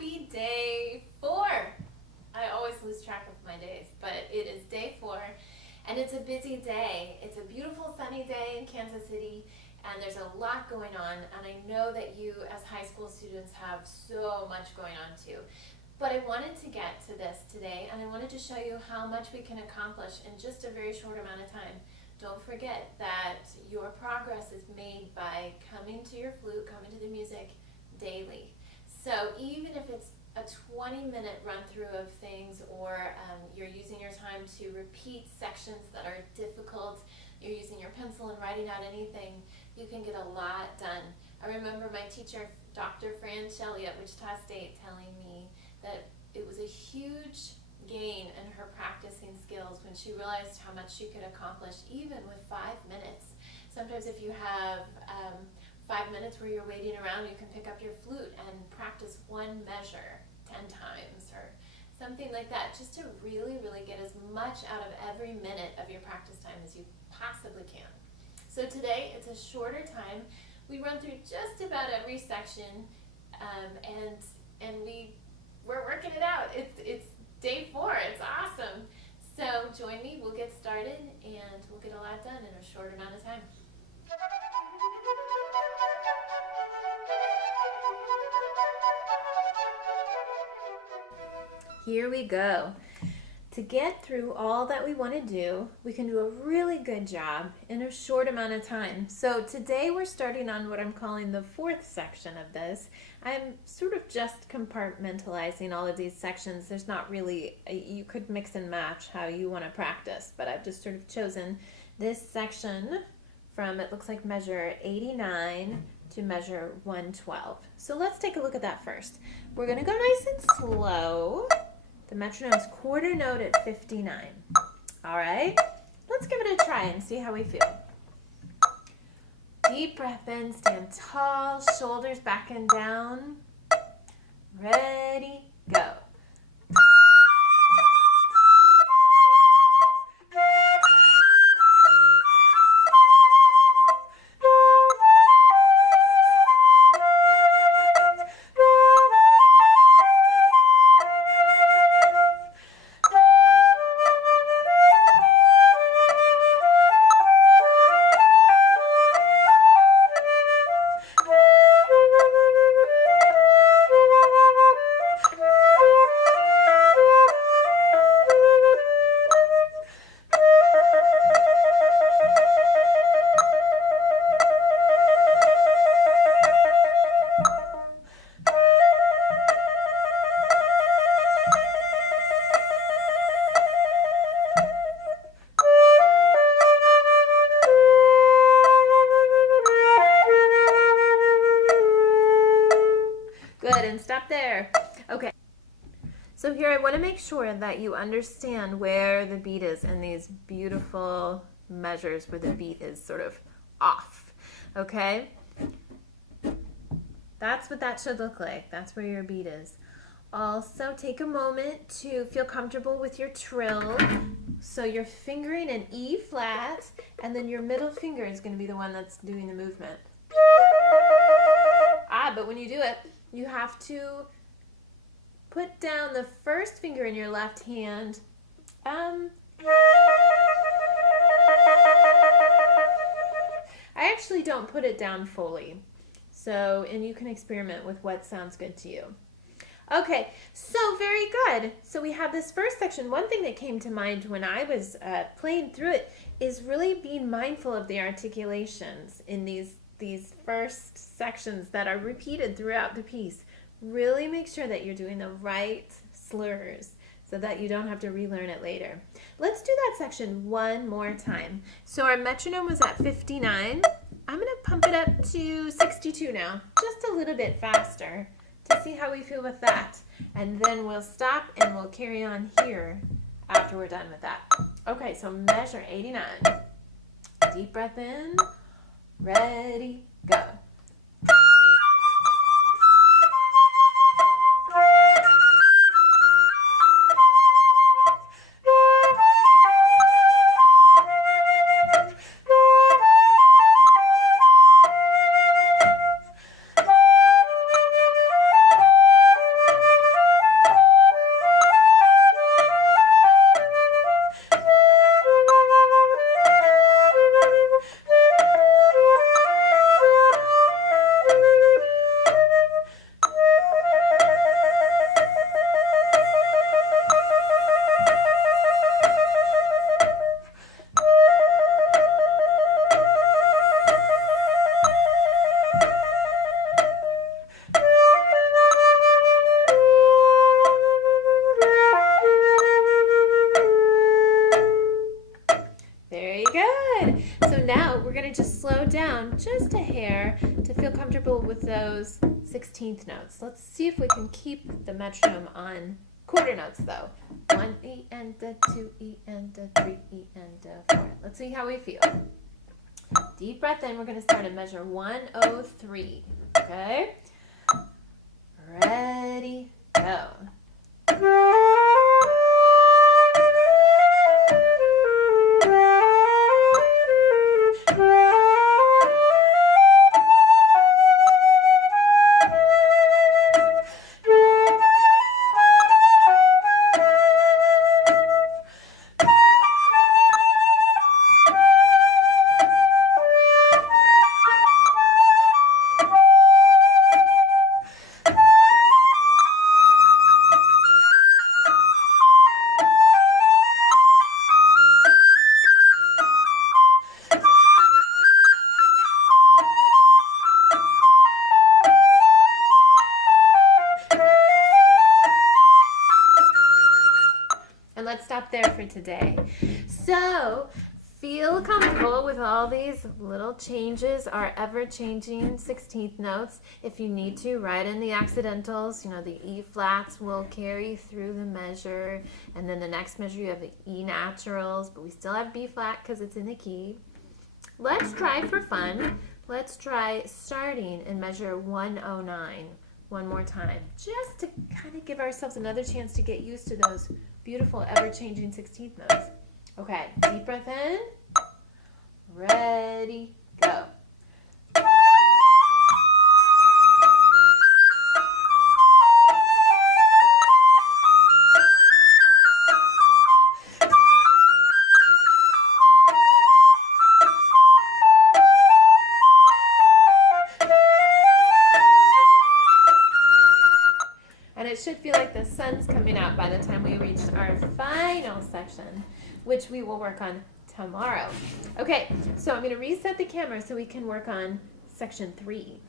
Happy day 4. I always lose track of my days, but it is day 4 and it's a busy day. It's a beautiful sunny day in Kansas City and there's a lot going on, and I know that you as high school students have so much going on too. But I wanted to get to this today and I wanted to show you how much we can accomplish in just a very short amount of time. Don't forget that your progress is made by coming to your flute, coming to the music daily. So even if it's a 20-minute run through of things, or you're using your time to repeat sections that are difficult, you're using your pencil and writing out anything, you can get a lot done. I remember my teacher, Dr. Fran Shelley at Wichita State, telling me that it was a huge gain in her practicing skills when she realized how much she could accomplish even with 5 minutes. Sometimes if you have 5 minutes where you're waiting around, you can pick up your flute and practice one measure 10 times or something like that, just to really get as much out of every minute of your practice time as you possibly can. So today it's a shorter time. We run through just about every section, and we're working it out. It's day 4. It's awesome. So join me. We'll get started and we'll get a lot done in a short amount of time. Here we go. To get through all that we want to do, we can do a really good job in a short amount of time. So today we're starting on what I'm calling the 4th section of this. I'm sort of just compartmentalizing all of these sections. There's not really, you could mix and match how you want to practice, but I've just sort of chosen this section from, it looks like measure 89 to measure 112. So let's take a look at that first. We're going to go nice and slow. The metronome's quarter note at 59. All right, let's give it a try and see how we feel. Deep breath in, stand tall, shoulders back and down. Ready, go. Good, and stop there. Okay. So here I want to make sure that you understand where the beat is in these beautiful measures where the beat is sort of off. Okay? That's what that should look like. That's where your beat is. Also, take a moment to feel comfortable with your trill. So you're fingering an E flat, and then your middle finger is going to be the one that's doing the movement. But when you do it, you have to put down the first finger in your left hand. I actually don't put it down fully. So, and you can experiment with what sounds good to you. Okay, so very good. So we have this first section. One thing that came to mind when I was playing through it is really being mindful of the articulations in these first sections that are repeated throughout the piece. Really make sure that you're doing the right slurs so that you don't have to relearn it later. Let's do that section one more time. So our metronome was at 59. I'm going to pump it up to 62 now, just a little bit faster to see how we feel with that. And then we'll stop and we'll carry on here after we're done with that. Okay, so measure 89. Deep breath in. Ready, go. going to just slow down just a hair to feel comfortable with those 16th notes. Let's see if we can keep the metronome on quarter notes though. 1 E and a 2 E and a 3 E and a 4. Let's see how we feel. Deep breath in. We're going to start at measure 103. Okay? Ready, go. And let's stop there for today. So feel comfortable with all these little changes, our ever-changing 16th notes. If you need to, write in the accidentals. You know, the E flats will carry through the measure. And then the next measure you have the E naturals, but we still have B flat because it's in the key. Let's try for fun. Let's try starting in measure 109 one more time, just to kind of give ourselves another chance to get used to those beautiful ever-changing 16th notes. Okay, deep breath in. Ready, go. And it should feel like the sun's coming out by the time we reach our final section, which we will work on tomorrow. Okay, so I'm going to reset the camera so we can work on section 3.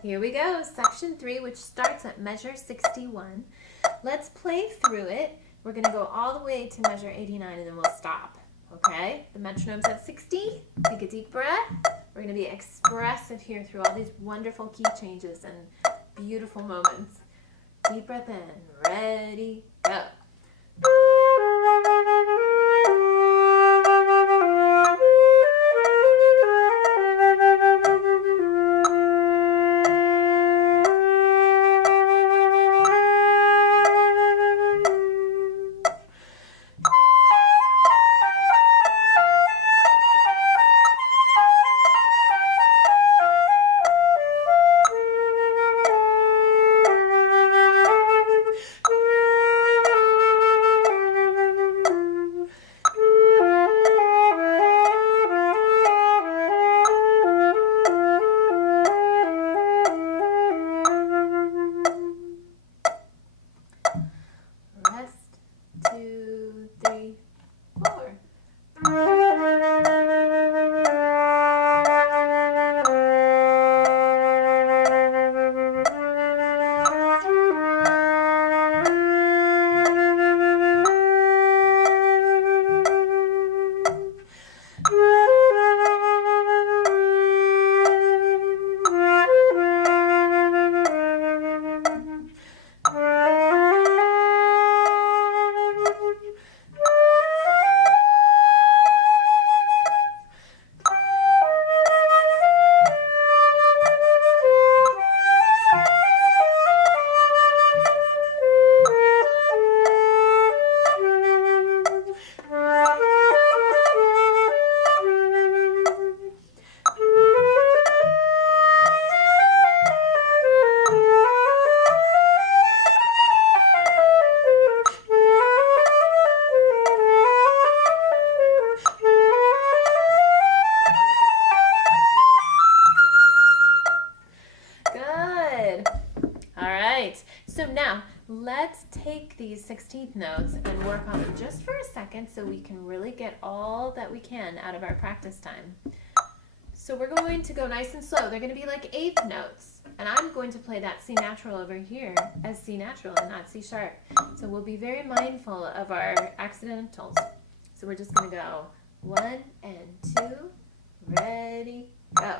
Here we go, section 3, which starts at measure 61. Let's play through it. We're going to go all the way to measure 89 and then we'll stop. Okay, the metronome's at 60. Take a deep breath. We're going to be expressive here through all these wonderful key changes and beautiful moments. Deep breath in. Ready, go. Rest, 2, 3, 4. So now let's take these 16th notes and work on them just for a second so we can really get all that we can out of our practice time. So we're going to go nice and slow. They're going to be like eighth notes. And I'm going to play that C natural over here as C natural and not C sharp. So we'll be very mindful of our accidentals. So we're just going to go 1 and 2, Ready, go.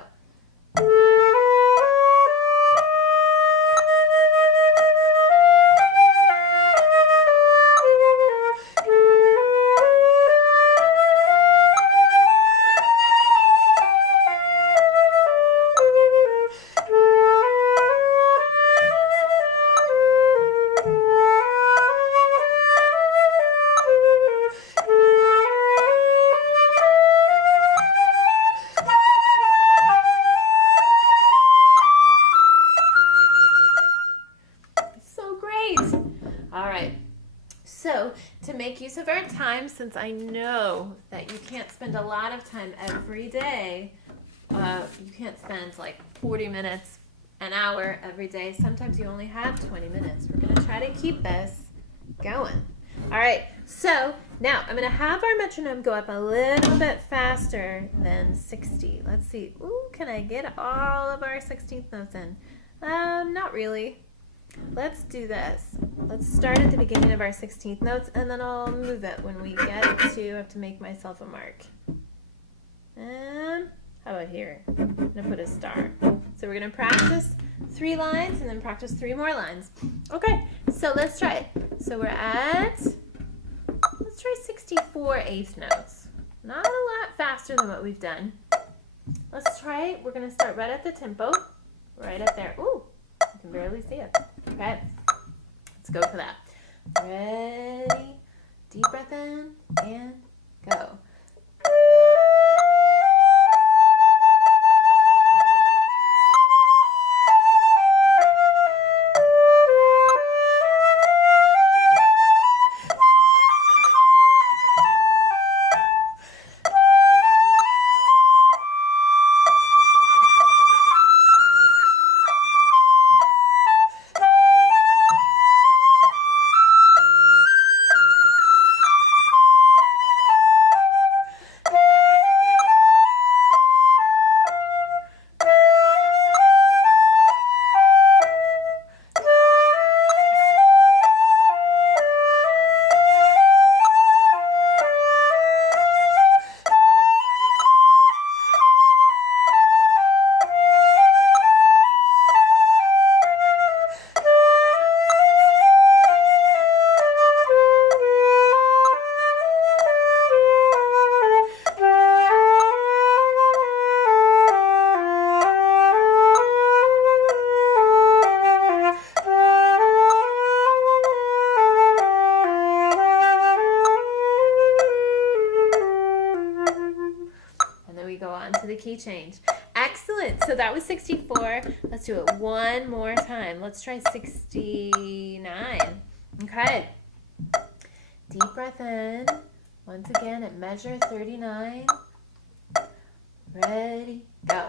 So to make use of our time, since I know that you can't spend a lot of time every day, you can't spend like 40 minutes, an hour every day. Sometimes you only have 20 minutes. We're going to try to keep this going. All right, so now I'm going to have our metronome go up a little bit faster than 60. Let's see. Ooh, can I get all of our 16th notes in? Not really. Let's do this. Let's start at the beginning of our 16th notes, and then I'll move it when we get to, I have to make myself a mark. How about here? I'm going to put a star. So we're going to practice 3 lines and then practice 3 more lines. Okay, so let's try it. So we're at, let's try 64 eighth notes. Not a lot faster than what we've done. Let's try it. We're going to start right at the tempo, right up there. Ooh, you can barely see it. Okay, let's go for that. Ready, deep breath in, and go. To the key change. Excellent. So that was 64. Let's do it one more time. Let's try 69. Okay. Deep breath in. Once again at measure 39. Ready, go.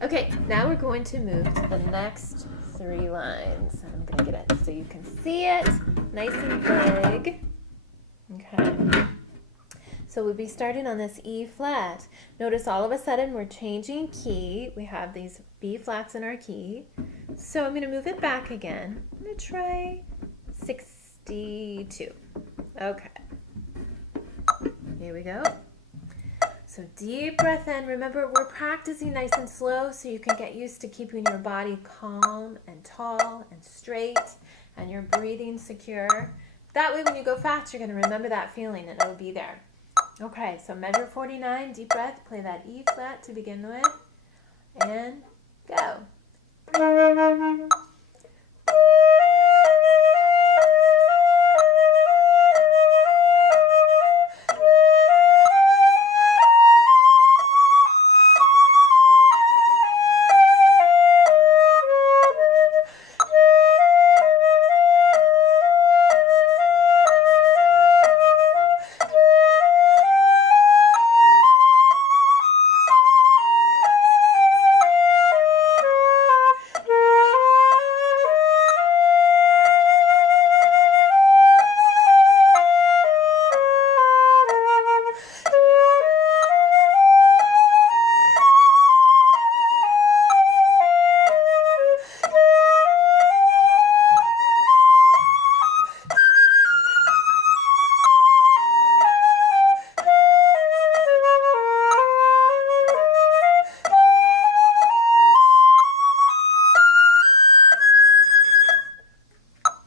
Okay, now we're going to move to the next 3 lines. I'm going to get it so you can see it nice and big. Okay. So we'll be starting on this E flat. Notice all of a sudden we're changing key. We have these B flats in our key. So I'm going to move it back again. I'm going to try 62. Okay. Here we go. So So deep breath in. Remember, we're practicing nice and slow so you can get used to keeping your body calm and tall and straight and your breathing secure. That way when you go fast, you're going to remember that feeling and it'll be there. Okay, so measure 49, deep breath, play that E flat to begin with, and go.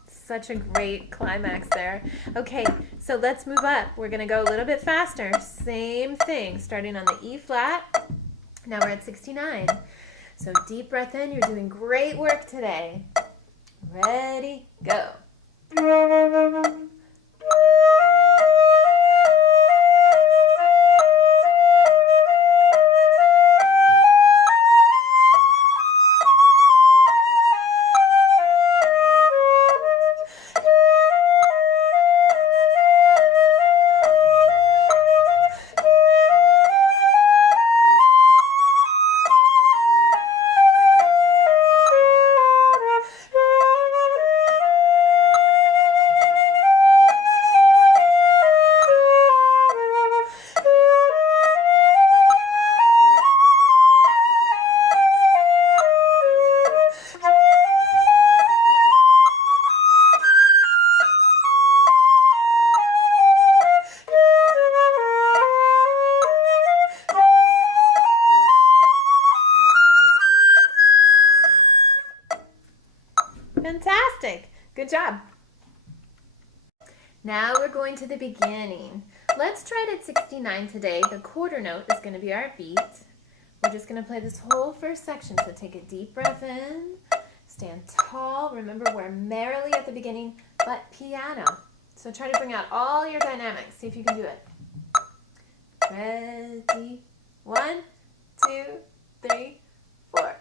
Such a great climax there. Okay, so let's move up. We're going to go a little bit faster. Same thing, starting on the E flat. Now we're at 69. So deep breath in. You're doing great work today. Ready, go. Fantastic. Good job. Now we're going to the beginning. Let's try it at 69 today. The quarter note is going to be our beat. We're just going to play this whole first section. So take a deep breath in. Stand tall. Remember, we're merrily at the beginning, but piano. So try to bring out all your dynamics. See if you can do it. Ready? 1, 2, 3, 4.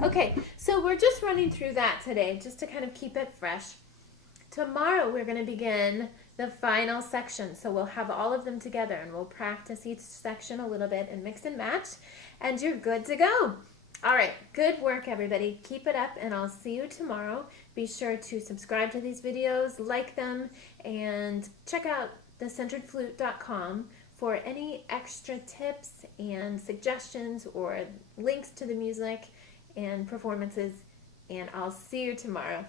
Okay, so we're just running through that today just to kind of keep it fresh. Tomorrow we're going to begin the final section, so we'll have all of them together and we'll practice each section a little bit and mix and match, and you're good to go. All right, good work everybody. Keep it up and I'll see you tomorrow. Be sure to subscribe to these videos, like them, and check out thecenteredflute.com for any extra tips and suggestions or links to the music and performances, and I'll see you tomorrow.